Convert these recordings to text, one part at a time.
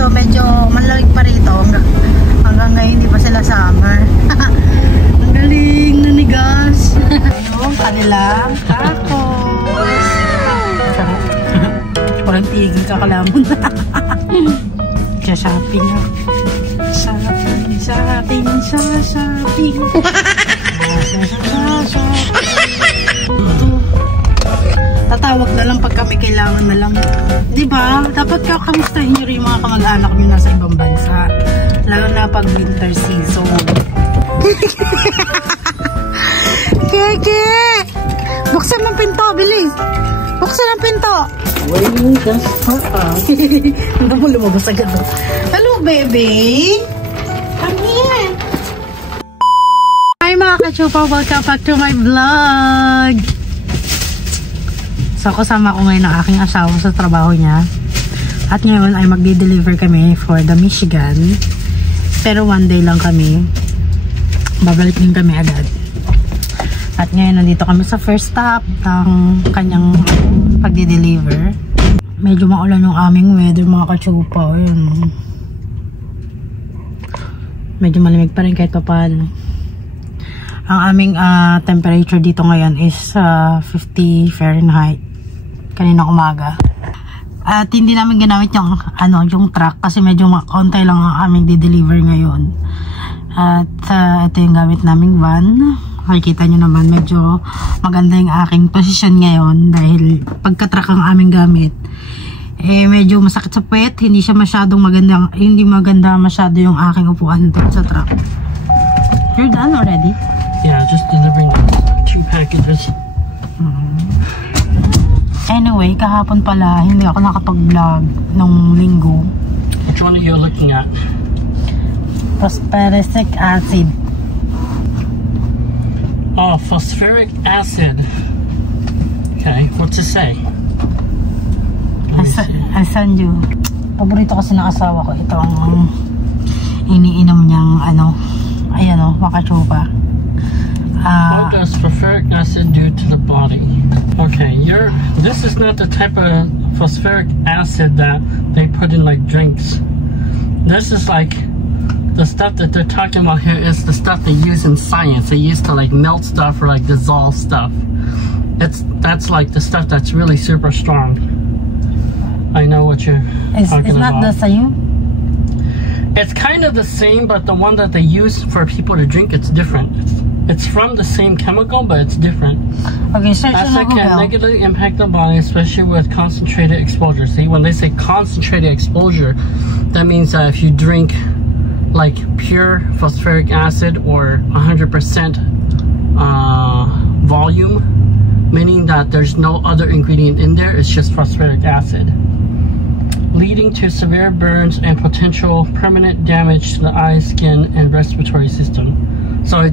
So medyo malamig pa rito. Hanggang ngayon hindi pa sila summer. Ang galing, nanigas. Yung kanilang tacos. Parang tigil kakalamon. Shopping na. Shopping. Tatawag na lang pag kami kailangan na lang. Diba? Dapat kamustahin nyo rin yung mga kamag-anak nyo nasa ibang bansa. Lalo na pag winter season. Keke! Buksan ang pinto, bilis! Buksan ang pinto! Waiting just for us. Ano mo lumabas agad? Hello, baby! Come here! Hi mga kachupa! Welcome back to my vlog! So, kasama ko ngayon ang aking asawa sa trabaho niya. At ngayon ay magde-deliver kami for the Michigan. Pero one day lang kami. Babalik din kami agad. At ngayon nandito kami sa first stop ng kanyang pagde-deliver. Medyo maulan yung aming weather mga kachupa. Ayan. Medyo malamig pa rin kahit pa paano. Ang aming temperature dito ngayon is 50 Fahrenheit. Kanina umaga. At hindi namin ginamit yung yung truck kasi medyo konti lang ang aming di-deliver ngayon. At ito yung gamit naming van. Makikita nyo naman medyo maganda yung aking posisyon ngayon dahil pagka-truck ang aming gamit. Eh medyo masakit sa puwet, hindi siya masyadong maganda, hindi maganda masyado yung aking upuan doon sa truck. You're done already? Yeah, just delivering 2 packages. Anyway, kahapon pala hindi ako nakapag-vlog nung linggo. Which one are you looking at? Phosphoric acid. Oh, phosphoric acid. Okay, what's it say? I'll send you. Paborito kasi ng asawa ko. Ito ang iniinom niyang ayan makachupa. What does phosphoric acid do to the body? Okay, this is not the type of phosphoric acid that they put in like drinks. This is like the stuff that they're talking about here is the stuff they use in science. They use to like melt stuff or like dissolve stuff. That's like the stuff that's really super strong. I know what you're talking about. It's not the same? It's kind of the same, but the one that they use for people to drink, it's different. It's from the same chemical, but it's different. Okay, search acid can negatively impact the body, especially with concentrated exposure. See, when they say concentrated exposure, that means that if you drink like pure phosphoric acid or 100% volume, meaning that there's no other ingredient in there, it's just phosphoric acid, leading to severe burns and potential permanent damage to the eye, skin, and respiratory system. So,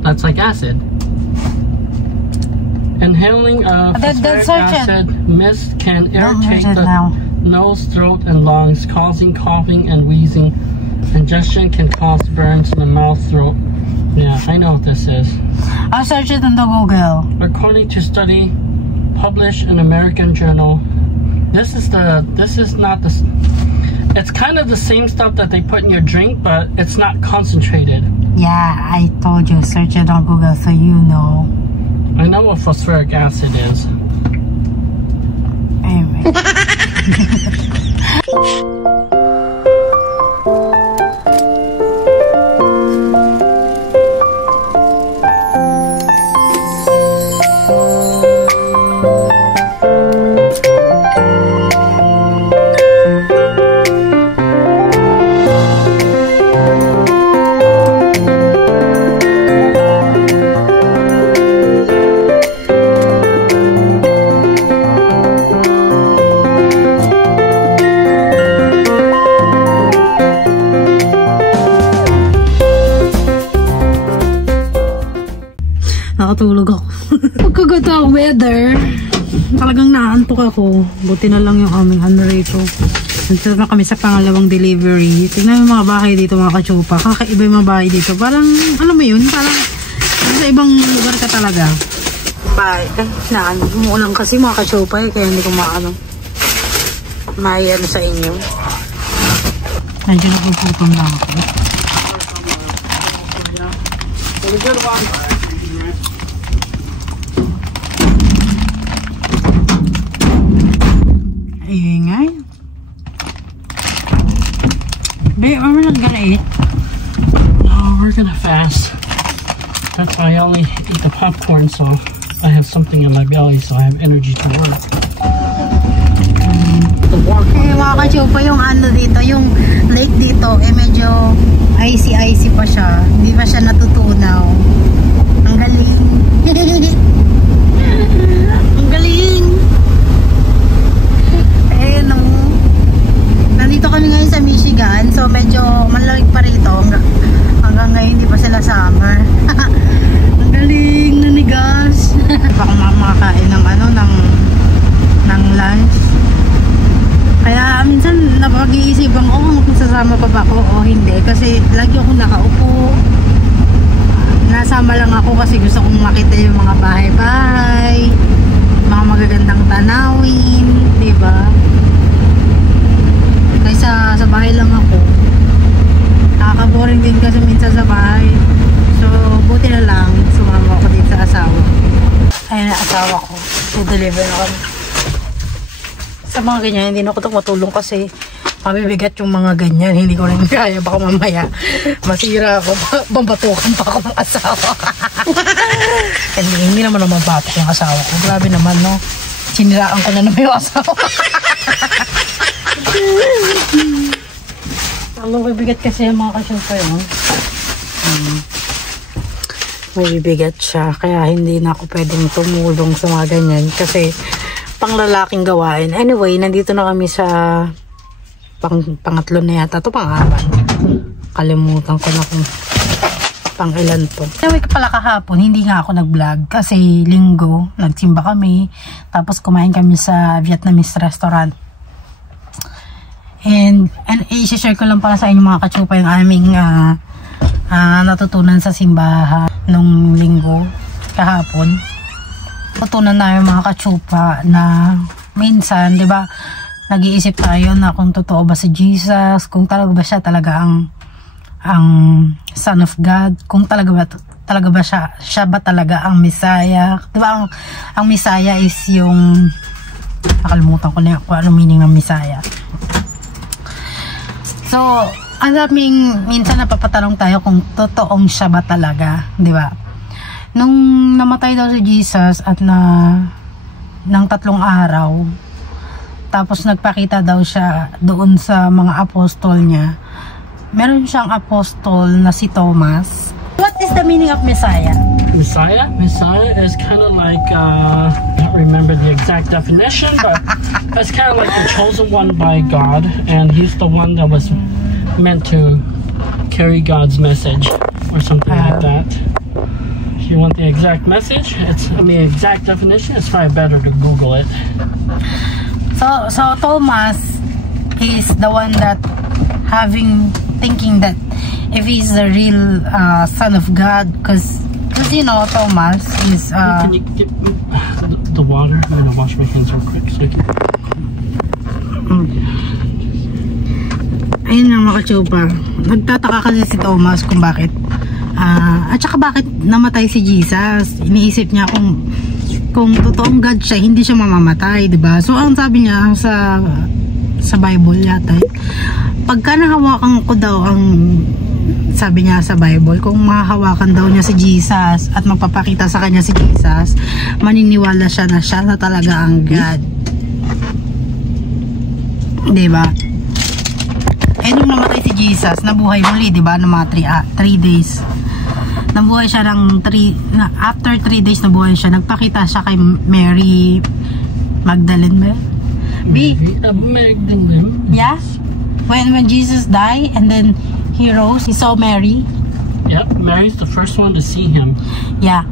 that's like acid. Inhaling phosphoric acid mist can irritate the nose, throat, and lungs, causing coughing and wheezing. Ingestion can cause burns in the mouth, throat. Yeah, I know what this is. I'll search it on the Google. According to study published in American Journal, it's kind of the same stuff that they put in your drink, but it's not concentrated. Yeah, I told you, search it on Google so you know. I know what phosphoric acid is. Anyway. Nakatulog ako. Pagkaganda ang weather, talagang naantok ako. Buti na lang yung aming rito. Nandito na kami sa pangalawang delivery. Tignan mo mga bahay dito mga kachupa. Kakaiba yung mga bahay dito. Parang, alam mo yun, parang sa ibang lugar ka talaga. Bye. Umuulan kasi mga kachupa kaya hindi ko may sa inyo. Medyo nagpuputong lang ako. Ingay. Babe, are we not gonna eat? No, we're gonna fast. That's why I only eat the popcorn, so I have something in my belly, so I have energy to work. Eh, mga kachupa, yung ano dito, yung lake dito, eh medyo icy pa siya. Hindi pa siya natutunaw. Ang galing. Ang galing. Eh, no. Nandito kami ngayon sa Michigan, so medyo malamig pa rito. Hanggang ngayon, hindi pa sila summer. Ang galing, nanigas. Baka makakain ng ano, ng lunch. Kaya minsan napag-iisipan ko kung sasama pa ba ako o hindi. Kasi lagi ako nakaupo. Nasama lang ako kasi gusto kong makita yung mga bahay-bahay, mga magagandang tanawin, diba? Kaysa sa bahay lang ako. Nakaka-boring din kasi minsan sa bahay. So, buti na lang sumama ako dito sa asawa. Ayun na asawa ko. I-deliver na kami. Sa mga ganyan, hindi na ako matulong kasi mabibigat yung mga ganyan. Hindi ko rin kaya. Baka mamaya masira ako. Bambatukan pa ako ng asawa. hindi naman mabatok yung asawa ko. Grabe naman, no? Siniraan ko na naman yung asawa. Ang mabibigat kasi yung mga kasyumpa yun. Mabibigat siya. Kaya hindi na ako pwedeng tumulong sa mga ganyan. Kasi panglalaking gawain. Anyway, nandito na kami sa pangatlo na yata. Ito pang-apat. Kalimutan ko na kung pang-ilan to. Anyway, pala kahapon, hindi nga ako nag-vlog kasi linggo, nagsimba kami. Tapos kumain kami sa Vietnamese restaurant. And i-share ko lang pala sa inyo mga kachupa yung aming natutunan sa simbahan nung linggo kahapon. Natutunan na yung mga kachupa na minsan, di ba, nag-iisip tayo na kung totoo ba si Jesus, kung talaga ba siya talaga ang Son of God, kung talaga ba siya ba talaga ang Messiah. Di ba, ang Messiah is yung, nakalimutan ko na kung ano meaning ng Messiah. So, ang daming, minsan napapatanong tayo kung totoong siya ba talaga, di ba? Nung namatay daw si Jesus at ng 3 araw, tapos nagpakita daw siya doon sa mga apostol niya, meron siyang apostol na si Thomas. What is the meaning of Messiah? Messiah? Messiah is kind of like, I don't remember the exact definition, but it's kind of like the chosen one by God, and he's the one that was meant to carry God's message, or something like that. You want the exact message? Exact definition. It's probably better to Google it. So Thomas is the one that thinking that if he's the real Son of God, because you know Thomas is. Can you get me the water? I'm gonna wash my hands real quick. So Ayun nga mga kachupa. Nagtataka kasi si Thomas kung bakit. At saka bakit namatay si Jesus. Iniisip niya kung totoong God siya, hindi siya mamamatay, diba? So ang sabi niya sa Bible yata, pagka nahawakan ko daw sabi niya sa Bible, kung mahahawakan daw niya si Jesus at magpapakita sa kanya si Jesus, maniniwala siya na siya na talaga ang God, diba? Eh nung namatay si Jesus, nabuhay muli, diba? Ng mga 3 days nabuhay siya after 3 days nabuhay siya. Nagpakita siya kay Mary Magdalene ba? Magdalene. Yeah? When Jesus died and then he rose, he saw Mary. Yep, Mary's the first one to see him. Yeah.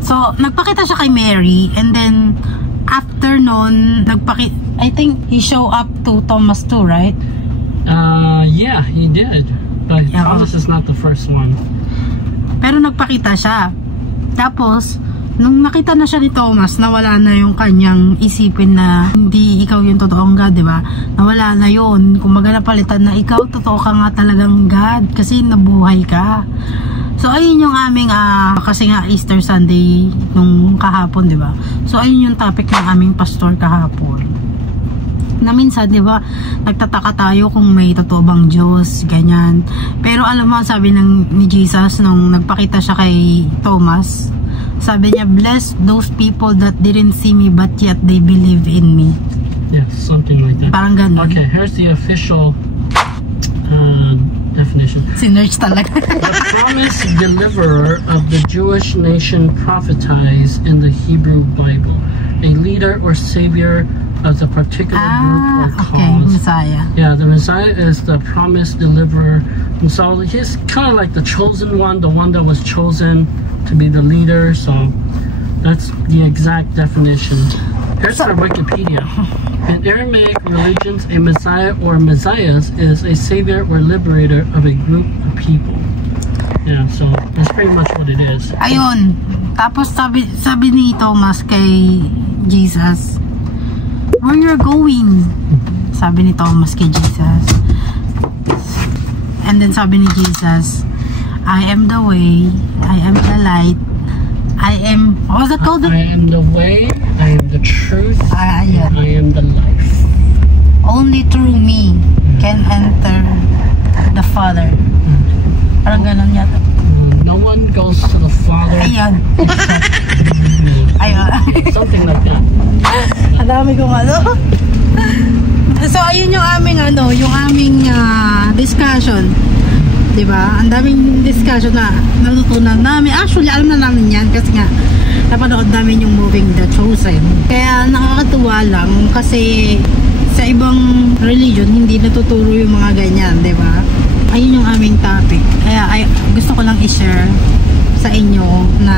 So, nagpakita siya kay Mary and then after nun, I think he showed up to Thomas too, right? Yeah, he did. But Thomas is not the first one. Pero nagpakita siya. Tapos, Nung nakita na siya ni Thomas, nawala na yung kanyang isipin na hindi ikaw yung totoong God, di ba? Nawala na yun. Kumbaga napalitan na ikaw, totoo ka nga talagang God kasi nabuhay ka. So ayun yung aming, kasi nga Easter Sunday nung kahapon, di ba? So ayun yung topic ng aming pastor kahapon. Na minsan, di ba, nagtataka tayo kung may totoo bang Diyos, ganyan. Pero alam mo, sabi ni Jesus nung nagpakita siya kay Thomas, sabi niya, bless those people that didn't see me but yet they believe in me. Yes, something like that. Parang ganun. Okay, here's the official definition. Sinerch talaga. The promised deliverer of the Jewish nation prophesies in the Hebrew Bible. A leader or savior of a particular group or cause. Okay, Messiah. Yeah, the Messiah is the promised deliverer. And so he's kind of like the chosen one, the one that was chosen to be the leader. So that's the exact definition. Here's for Wikipedia. In Aramaic religions, a Messiah or Messiahs is a savior or liberator of a group of people. Yeah, so that's pretty much what it is. Ayun. Tapos sabi ni Thomas kay Jesus, where you're going? Sabi ni Thomas kay Jesus. And then sabi ni Jesus, I am the way, I am the light, I am, what was it called? I am the way, I am the truth, Yeah. I am the life. Only through me can enter the Father. Parang ganun yata. No one goes to the Father. Ayan. Ayun. Something like that. Ang dami kong ano. So ayun yung aming discussion. Diba? Ang daming discussion na natutunan namin. Actually, alam na namin yan kasi nga napanood namin yung moving The Chosen. Kaya nakakatuwa lang kasi sa ibang religion hindi natuturo yung mga ganyan, diba? Ayun yung aming topic. Kaya gusto ko lang i-share sa inyo na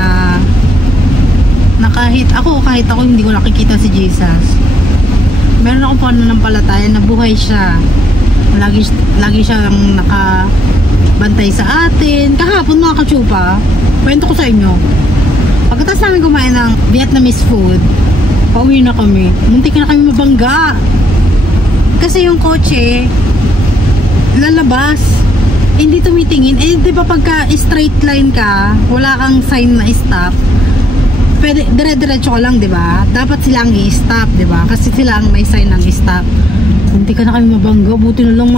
kahit ako hindi ko nakikita si Jesus. Meron ako pananampalataya na buhay siya. Lagi siyang nakabantay sa atin. Kahapon mga katsupa, kwento ko sa inyo. Pagkatapos namin kumain ng Vietnamese food, pauwi na kami. Muntik na kami mabangga. Kasi yung kotse, lalabas, hindi tumitingin. Eh, di ba pagka straight line ka, wala kang sign na stop, pwede, dire-diretso ka lang, di ba? Dapat sila ang i-stop, di ba? Kasi sila ang may sign ng stop. Hindi ka na kami mabangga, buti na lang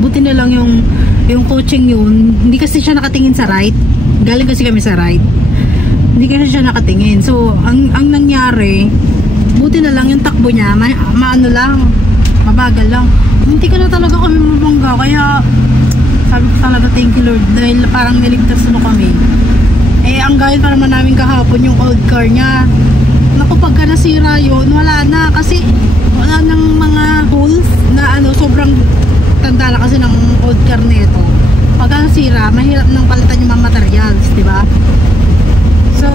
buti na lang yung coaching yun, hindi kasi siya nakatingin sa right. Galing kasi kami sa right. Hindi kasi siya nakatingin. So, ang nangyari, buti na lang yung takbo niya, maano lang, mabagal lang. Hindi ka na talaga kami mabangga, kaya sabi ko talaga thank you Lord dahil parang niligtas mo kami. Eh, ang gayet pa naman namin kahapon yung old car niya. Naku, pagka nasira yun, wala na kasi wala nang mga holes na sobrang tanda na kasi ng old car nito. Pagka nasira, mahirap nang palitan yung mga materials, di ba? So,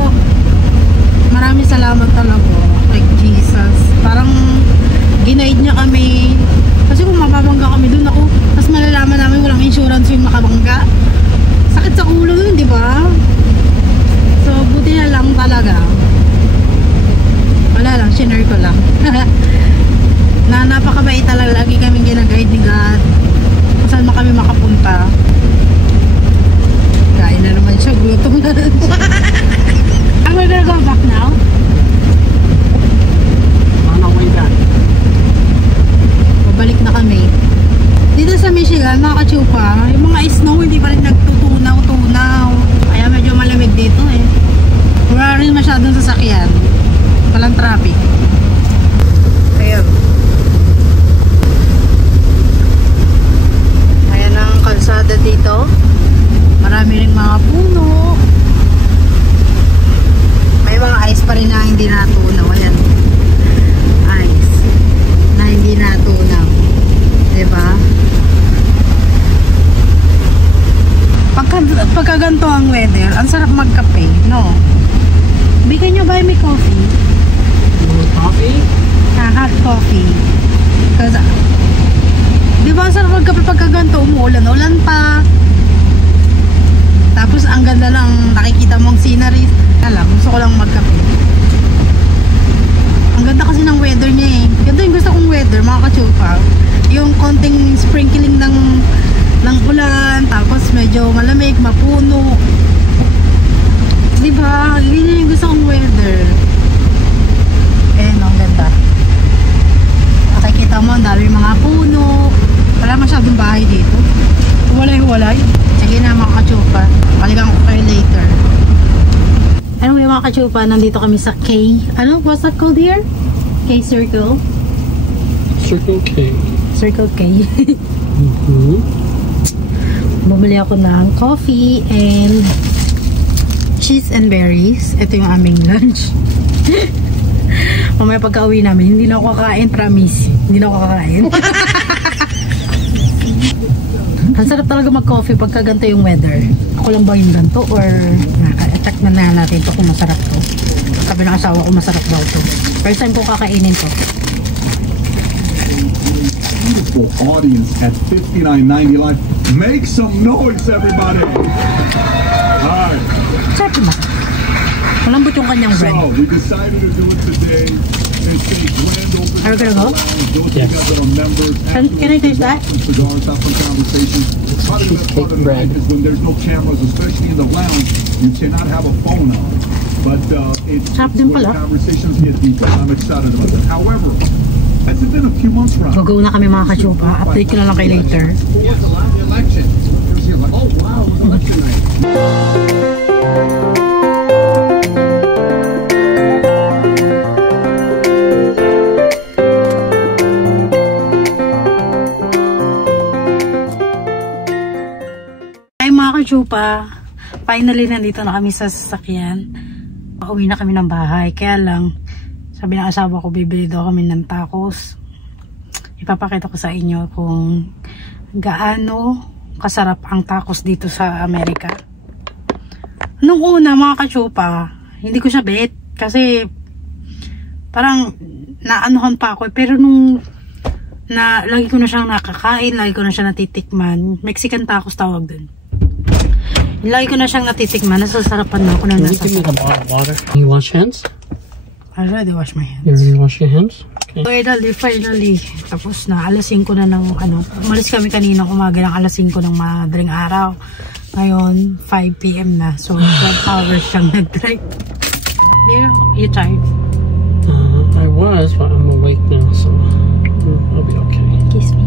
maraming salamat talaga kay Jesus. Parang ginaid niya kami. Kasi kung mababangga kami dun, ako, mas malalaman namin walang insurance yung makabangga. Sakit sa ulo yun, di ba? So, buti na lang talaga. Wala lang, shinare ko lang. Na napakabait talaga. Lagi kaming ginaguide ni God. Kung saan kami makapunta. Kain na naman siya. Gutom na rin siya. Are we gonna go back now? On our way back. Babalik na kami. Dito sa Michigan, mga kachupa, yung mga snow hindi pa rin nagtutunaw-tunaw. Kaya medyo malamig dito eh. Wala rin masyadong sasakyan. Walang traffic. Ayun. Ayan ang kalsada dito. Marami rin mga puno. May mga ice pa rin na hindi natunaw. Ayan. Ice. Na hindi natunaw. Diba? Pagka ganito ang weather, ang sarap magkape, no? Can you buy me coffee? Coffee? Hot coffee. Because, di ba sarap magkape pagka ganito, umuulan-ulan pa. Tapos ang ganda ng nakikita mong scenery. Alam, gusto ko lang magkape. Ang ganda kasi ng weather niya eh. Ganda yung gusto kong weather, mga kachupa. Yung konting sprinkling ng ulan, tapos medyo malamig, mapuno. Diba? Yun yung gusto kong weather. Ayan, ang ganda. Makikita mo, ang dami mga puno. Wala masyadong bahay dito. Huwalay-huwalay. Sige na mga kachupa. Balikan ko kayo later. Anyway mga kachupa, nandito kami sa K. Ano? What's that called here? K Circle? Circle K. Circle K. Bumili ako ng coffee and cheese and berries. Ito yung aming lunch. Mamaya pagka-uwi namin, hindi na ako kakain, promise. Hindi na ako kakain. Ang sarap talaga mag-coffee pagka ganito yung weather. Ako lang ba yung ganito or check na natin ito kung masarap to. Sabi ng asawa ko masarap daw to. First time ko kakainin to. Beautiful audience at $59.99. Make some noise, everybody! Alright. Sarap ba? Malambot yung kanyang bread. So, we decided to do it today. It's a grand opening. Are we gonna go? Yes. Can I taste that? Cigars, have some conversations. Probably the best part of the night is when there's no cameras, especially in the lounge, you cannot have a phone on. But it's Sarap din where pala. conversations get deeper. I'm excited about it. However, has it been a few months from? Go na kami mga kachupa. Update ko na lang kay later. Who was the last election? Oh wow, it was election night. Chupa, finally nandito na kami sa sasakyan. Pauwi na kami ng bahay. Kaya lang, sabi ng asawa ko, bibili daw kami ng tacos. Ipapakita ko sa inyo kung gaano kasarap ang tacos dito sa Amerika. Nung una mga kachupa, hindi ko siya bet kasi parang naanuhan pa ako. Pero nung lagi ko na siyang nakakain, lagi ko na siya natitikman. Mexican tacos tawag dun. Lagi ko na siyang natitikman. Nasasarapan na ako na Can you give me the bottle of water? You wash hands? I already wash my hands. You already wash your hands? Okay. Finally. Tapos na, alas 5 na ng umalis kami kaninang umaga ng alas 5 ng madaling araw. Ngayon, 5 PM na. So, 12 hours siyang nag-drive. Yeah, you tired? I was, but I'm awake now, so I'll be okay. Kiss me.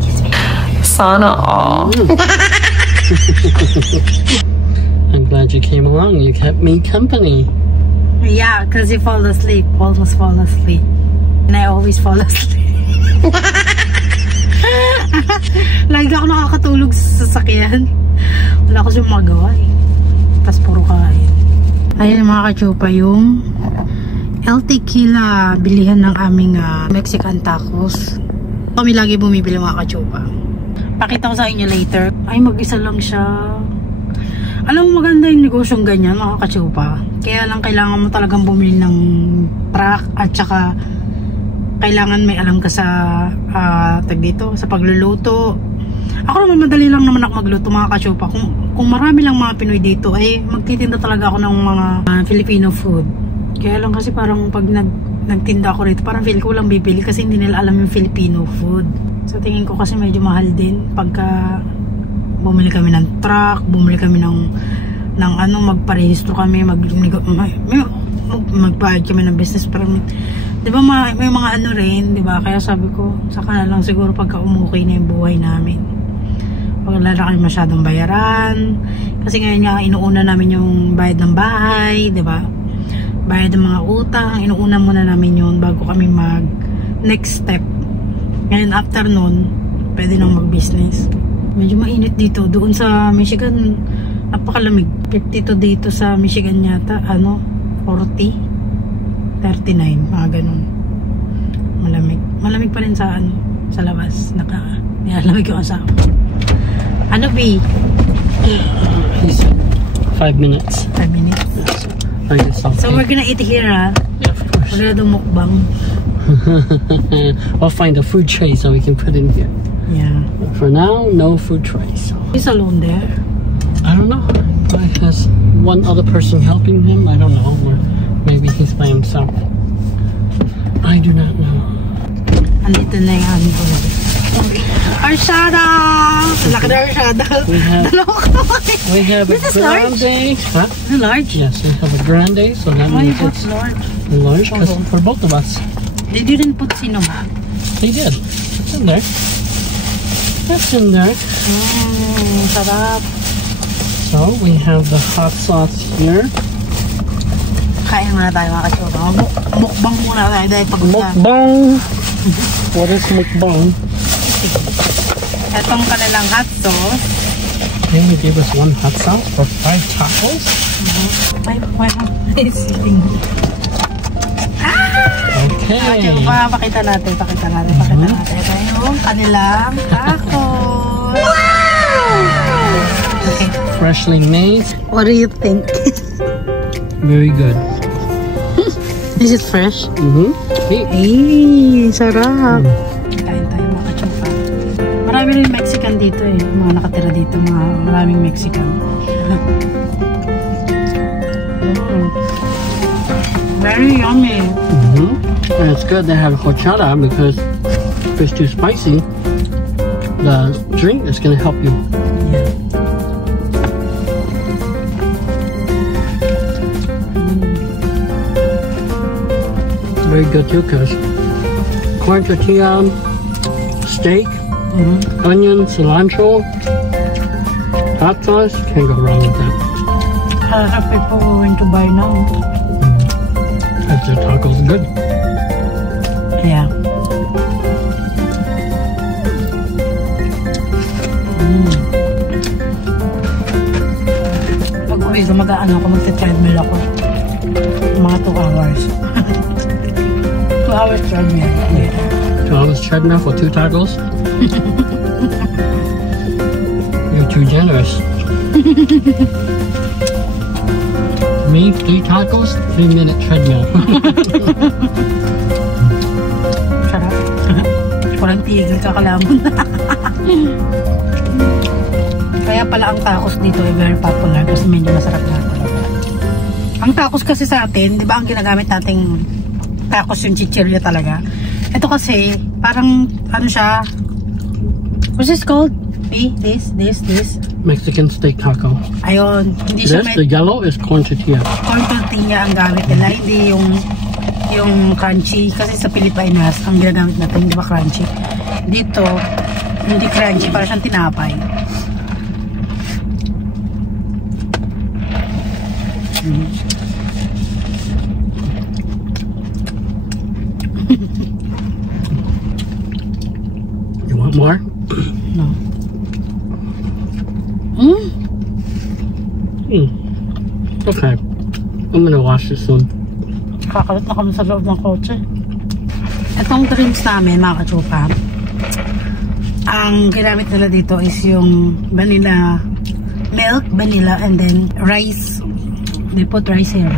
Kiss me. Sana all. I'm glad you came along. You kept me company. Yeah, because you fall asleep. Almost fall asleep. And I always fall asleep. Lagi ako nakakatulog sa sasakyan. Wala ko siyang magawa eh. Tapos puro kain. Ayan mga kachupa, yung El Tequila, bilihan ng aming Mexican tacos. Kami lagi bumibili mga kachupa. Pakita ko sa inyo later. Ay, mag-isa lang siya. Alam mo, maganda yung negosyong ganyan, mga kachupa. Kaya lang kailangan mo talagang bumili ng truck at saka kailangan may alam ka sa tag dito, sa pagluluto. Ako naman madali lang naman ako magluto mga kachupa. Kung marami lang mga Pinoy dito, ay magtitinda talaga ako ng mga Filipino food. Kaya lang kasi parang pag nagtinda ako rito, parang feel ko lang bibili kasi hindi nila alam yung Filipino food. So tingin ko kasi medyo mahal din pagka bumili kami ng truck, bumili kami ng magparehistro kami, magbayad kami ng business permit. 'Di ba may mga ano rin, 'di ba? Kaya sabi ko, saka na lang siguro pagka umukay na yung buhay namin. Wala na kami masyadong bayaran. Kasi ngayon nga inuuna namin yung bayad ng bahay, 'di ba? Bayad ng mga utang, inuuna muna namin yun bago kami mag next step. Ngayon after nun, pwede nang mag-business. Medyo mainit dito. Doon sa Michigan, napakalamig. 52 dito sa Michigan yata. 40, 39, mga ganun. Malamig. Malamig pa rin sa labas. Nilalamig yung asawa. Ano, B? 5 minutes. 5 minutes. I guess I'll So take- we're gonna eat here, ha? Yeah, of course. We're gonna do mukbang. I'll find a food tray so we can put in here. Yeah. For now, no food tray. So He's alone there. I don't know. Has one other person helping him? I don't know. Or maybe he's by himself. I do not know. Andito na yung aming ulo. Arshada! Laki na Arshada. We have This a is large. grande. Huh? Large? Yes, we have a grande, so that means it's large? large for both of us. They didn't put cinnamon. They did. It's in there. That's in there. Sarap. So we have the hot sauce here. Kain muna tayo mga kachopa. Mukbang muna tayo dahil pagod na. Mukbang. What is mukbang? Itong kanilang hot sauce. They gave us one hot sauce for 5 tacos. Okay. Kachopa, pakita natin. Ito yung kanilang tacos. Wow! Okay. Freshly made. What do you think? Very good. Is it fresh? Hey. Sarap. Kain tayo mga kachopa. Marami rin Mexican dito eh. Mga nakatira dito, maraming Mexican. Very yummy. And it's good they have horchata because if it's too spicy, the drink is going to help you. Yeah. Very good too because corn tortilla, steak, onion, cilantro, hot sauce, can't go wrong with that. A lot of people going to buy now. That's their tacos good. Yeah. Pag-uwi ko, magta-treadmill ako. Mga 2 hours. 2 hours treadmill. 2 hours treadmill for 2 tacos? You're too generous. Me, 3 tacos, 3-minute treadmill. Sarap. Walang tigil, kakalamon. Kaya pala ang tacos dito ay very popular kasi medyo masarap na talaga. Ang tacos kasi sa atin, di ba ang ginagamit nating tacos yung chichirya talaga. Ito kasi, parang, ano siya, what's this called? This? Mexican steak taco. Ayun, hindi siya The yellow is corn tortilla. corn tortilla ang gamit nila, hindi yung crunchy. Kasi sa Pilipinas, ang ginagamit natin, hindi ba crunchy? Dito, hindi crunchy, para siyang tinapay. You want more? No. Okay. I'm gonna wash this soon. Kakalit na kami sa loob ng kotse. Itong drinks namin, mga kachupa, ang ginamit nila dito is yung vanilla milk, vanilla, and then rice. They put rice here.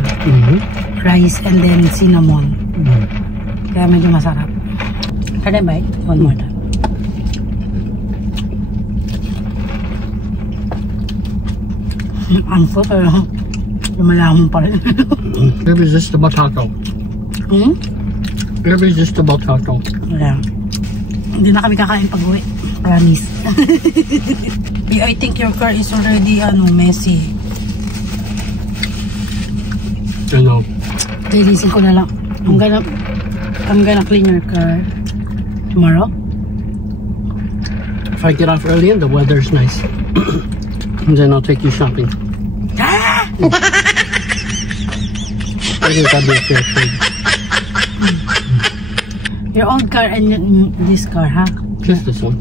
Rice and then cinnamon. Kaya medyo masarap. Can I bite? One more time. Ang so, pero lumalamon pa rin. Irresistible taco. Irresistible taco. Yeah. Hindi na kami kakain pag-uwi. Promise. I think your car is already messy. I know. Linisin ko na lang. I'm gonna clean your car tomorrow. If I get off early and the weather's nice. And then I'll take you shopping. Ah! I think that'd be a fair trade. Your old car and this car, huh? Just this one.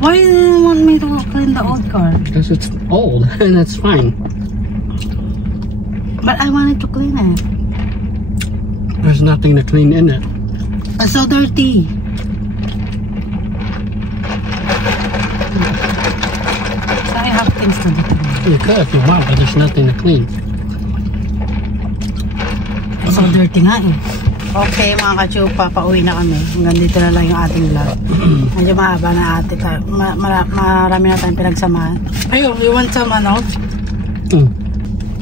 Why do you want me to clean the old car? Because it's old and it's fine. But I wanted to clean it. There's nothing to clean in it. It's so dirty. So I have things to do. You could if you want, but there's nothing to clean. It's so dirty nga eh. Okay mga kachupa, pauwi na kami. Hanggang dito na lang yung ating vlog. Medyo mahaba na ate tayo. Marami na tayong pinagsamahan. Ayun, you want some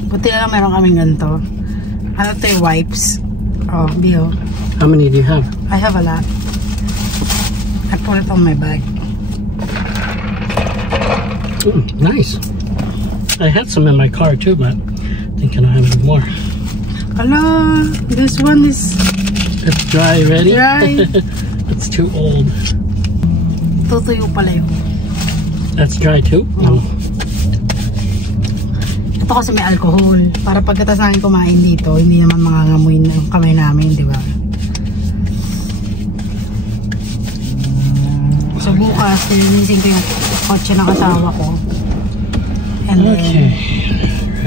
Buti na lang meron kaming ganito. Ano to yung wipes? Oh, Bio. How many do you have? I have a lot. I put it on my bag. Nice. I had some in my car too, but I think I don't have any more. Hello, this one is... It's dry already? Dry. It's too old. Tutuyo pala yun. That's dry too? Oh. Ito kasi may alcohol. Para pagkatas namin kumain dito, hindi naman mangangamoy ng kamay namin, di ba? So bukas, nilinisin ko yung kotse ng asawa ko. And Okay.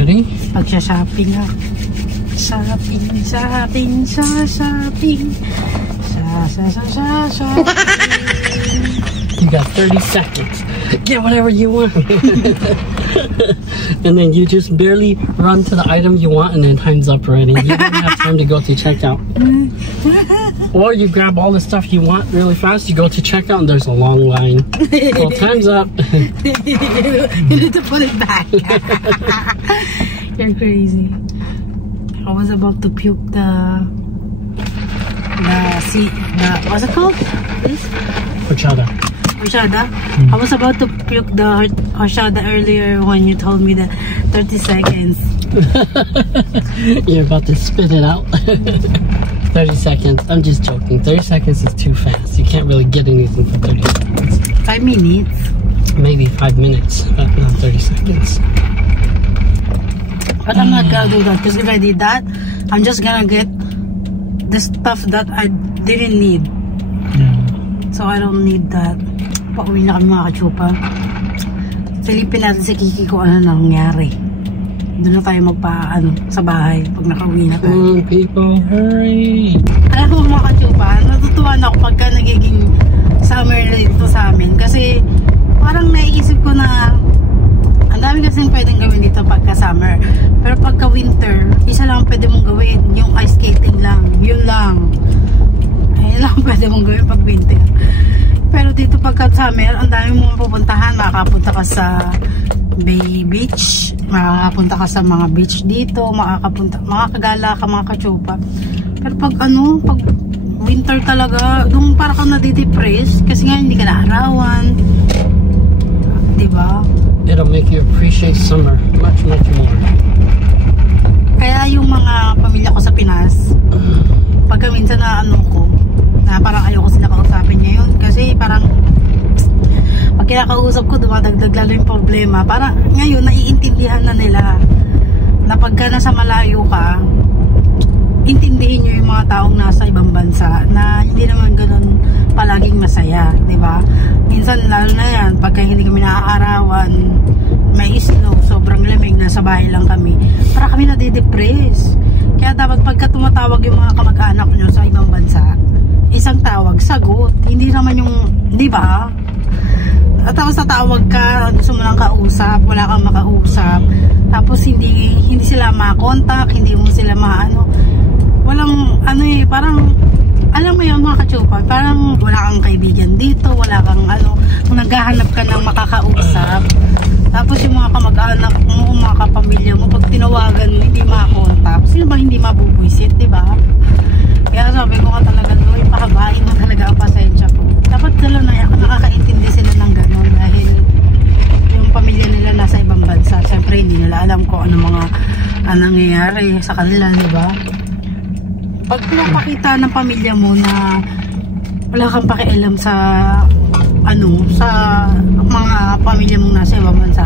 Ready? Pagsha-shopping ako. Shopping. You got 30 seconds. Get whatever you want. And then you just barely run to the item you want and then time's up already. You don't have time to go to checkout. Or you grab all the stuff you want really fast, you go to checkout and there's a long line. Well, time's up. You need to put it back. You're crazy. I was about to puke what's it called? This? Horchata. Horchata? I was about to puke the horchata earlier when you told me that 30 seconds. You're about to spit it out. 30 seconds. I'm just joking. 30 seconds is too fast. You can't really get anything for 30 seconds. 5 minutes? Maybe 5 minutes, but not 30 seconds. But I'm not gonna do that because if I did that, I'm just gonna get the stuff that I didn't need. Yeah. So I don't need that. Pauwi na kami mga kachupa. Silipin natin si Kiki kung ano nangyari. Doon na tayo sa bahay pag nakauwi na tayo. Come on, people, hurry! Alam mo mga kachupa, natutuwan ako pagka nagiging summer dito sa amin. Kasi parang naiisip ko na ang dami kasi pwedeng gawin dito pagka summer. Pero pagka winter, isa lang pwede mong gawin. Yung ice skating lang. Yun lang. Ayun lang pwede mong gawin pag winter. Pero dito pagka summer, ang dami mong pupuntahan. Makakapunta ka sa Bay Beach. Makakapunta ka sa mga beach dito. Makakagala ka mga kachupa. Pero pag pag winter talaga, doon para kang nadidepress. Kasi nga hindi ka naarawan. Diba? It'll make you appreciate summer much, much more. Kaya yung mga pamilya ko sa Pinas, pagka minsan na parang ayoko sila kausapin ngayon. Kasi parang pag kinakausap ko, dumadagdag lalo yung problema. Parang ngayon, naiintindihan na nila na pagka nasa malayo ka, intindihin nyo yung mga taong nasa ibang bansa na hindi naman ganun palaging masaya, diba? Minsan lalo na yan, pagka hindi kami naaarawan, may snow, sobrang lamig, nasa bahay lang kami, para kami nadidepress. Kaya dapat pagka tumatawag yung mga kamag-anak nyo sa ibang bansa, isang tawag, sagot. Hindi naman yung, diba? Tapos tatawag ka, gusto mo lang kausap, wala kang makausap, tapos hindi sila makontak, hindi mo sila walang parang alam mo yun mga kachupa, parang wala kang kaibigan dito, wala kang kung naghahanap ka ng makakausap, tapos yung mga kamag-anak mo, mga kapamilya mo, pag tinawagan mo, hindi makakontak, sino ba hindi mabubwisit, diba? Kaya sabi ko nga talaga, pahabain mo talaga ang pasensya ko. Dapat nakakaintindi sila ng gano'n dahil yung pamilya nila nasa ibang bansa, siyempre hindi nila alam kung ano mga nangyayari sa kanila, diba? Pag pinapakita ng pamilya mo na wala kang pakialam sa mga pamilya mong nasa ibang bansa,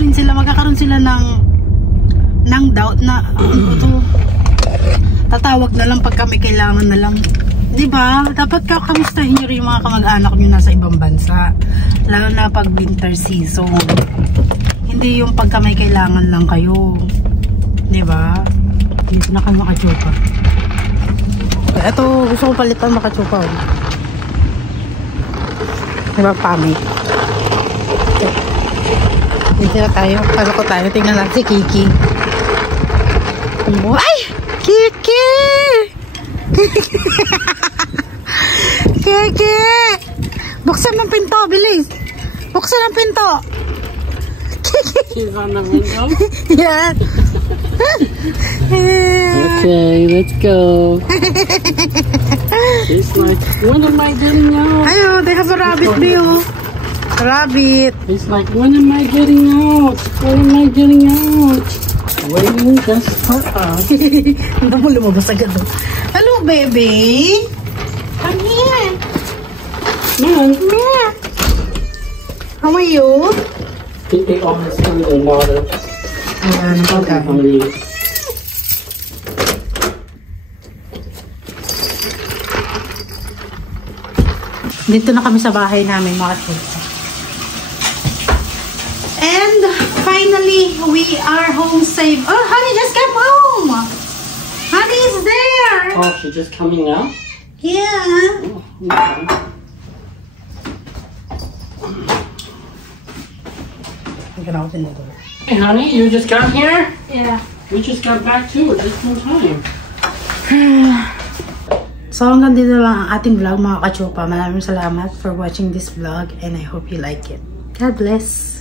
rin sila, magkakaroon sila ng doubt na tatawag na lang pagka may kailangan na lang, diba? Dapat kamustahin nyo rin yung mga kamag-anak nyo nasa ibang bansa, lalo na pag winter season, hindi yung pagka may kailangan lang kayo, diba? Dito na kayo makachupa. Ito, gusto ko palitan makachupa. Diba, pami? Dito na tayo. Palo ko tayo. Tingnan natin si Kiki. Ay! Kiki! Kiki! Buksan ng pinto, bilis! Buksan ng pinto! Kiki! She's on the window? Yeah. Okay, let's go. She's like, when am I getting out? Ayo, they have a rabbit view. Rabbit. He's like, when am I getting out? When am I getting out? Waiting just for us. Hindi mo lumabas agad. Hello, baby. Come here. Man, Come here. How are you? he ate all his food and water. Ayan, I'm hungry. Dito na kami sa bahay namin, mga tita. And finally, we are home safe. Oh, honey just came home. Honey is there. Oh, she's just coming out? Yeah. Oh, okay. I'm gonna open the door. Hey, honey, you just got here? Yeah. We just got back too, just in time. So hanggang dito lang ang ating vlog, mga kachupa. Maraming salamat for watching this vlog and I hope you like it. God bless.